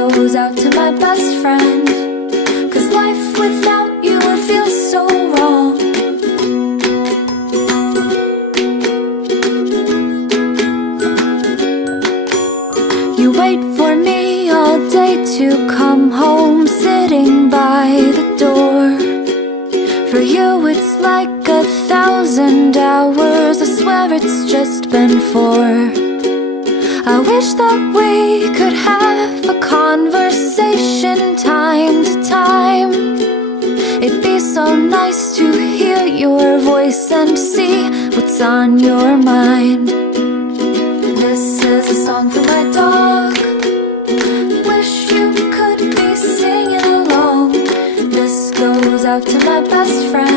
goes out to my best friend, 'cause life without you would feel so wrong. You wait for me all day to come home, sitting by the door. For you it's like 1,000 hours, I swear it's just been 4. I wish that we could have a conversation time to time. It'd be so nice to hear your voice and see what's on your mind. This is a song for my dog. Wish you could be singing along. This goes out to my best friend.